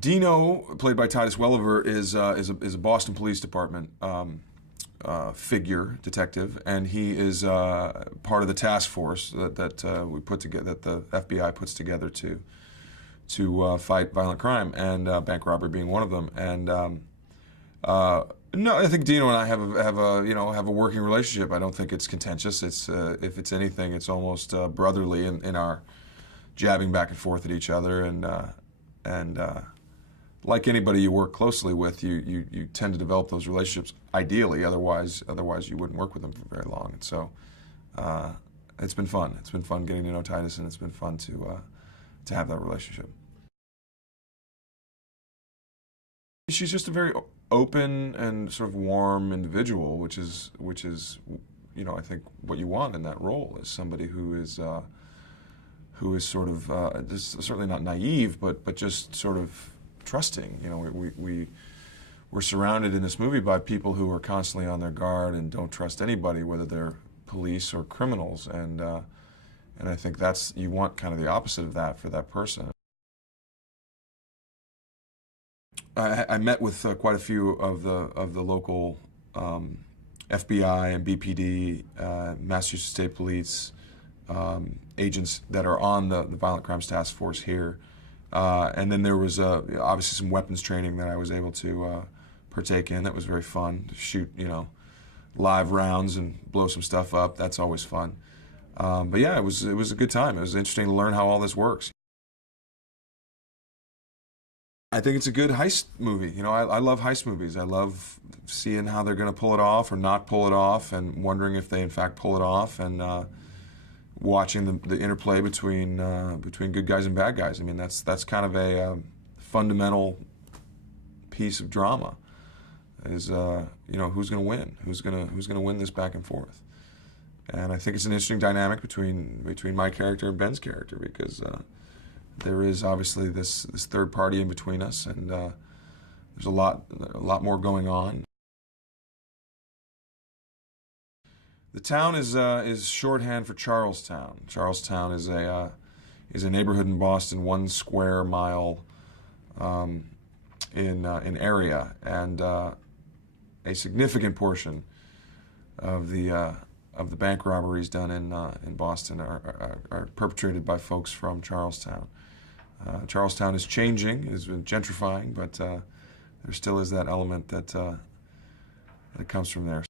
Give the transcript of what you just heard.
Dino, played by Titus Welliver, is a Boston Police Department figure detective, and he is part of the task force that we put together, that the FBI puts together to fight violent crime, and bank robbery being one of them. And no, I think Dino and I have a working relationship. I don't think it's contentious. It's if it's anything, it's almost brotherly in our jabbing back and forth at each other, and like anybody you work closely with, you tend to develop those relationships ideally. Otherwise you wouldn't work with them for very long. And so it's been fun. It's been fun getting to know Titus, and it's been fun to have that relationship. She's just a very open and sort of warm individual, which is I think what you want in that role is somebody who is sort of certainly not naive, but just sort of trusting. We're surrounded in this movie by people who are constantly on their guard and don't trust anybody, whether they're police or criminals, and I think you want kind of the opposite of that for that person. I met with quite a few of the local FBI and BPD, Massachusetts State Police agents that are on the Violent Crimes Task Force here. And then there was obviously some weapons training that I was able to partake in. That was very fun to shoot, live rounds and blow some stuff up. That's always fun. But yeah, it was a good time. It was interesting to learn how all this works. I think it's a good heist movie. I love heist movies. I love seeing how they're going to pull it off or not pull it off, and wondering if they in fact pull it off, and watching the interplay between good guys and bad guys. I mean, that's kind of a fundamental piece of drama. Is who's going to win? Who's going to win this back and forth? And I think it's an interesting dynamic between my character and Ben's character, because there is obviously this third party in between us, and there's a lot more going on. The town is shorthand for Charlestown. Charlestown is a neighborhood in Boston, 1 square mile in area, and a significant portion of the bank robberies done in Boston are perpetrated by folks from Charlestown. Charlestown is changing, has been gentrifying, but there still is that element that comes from there.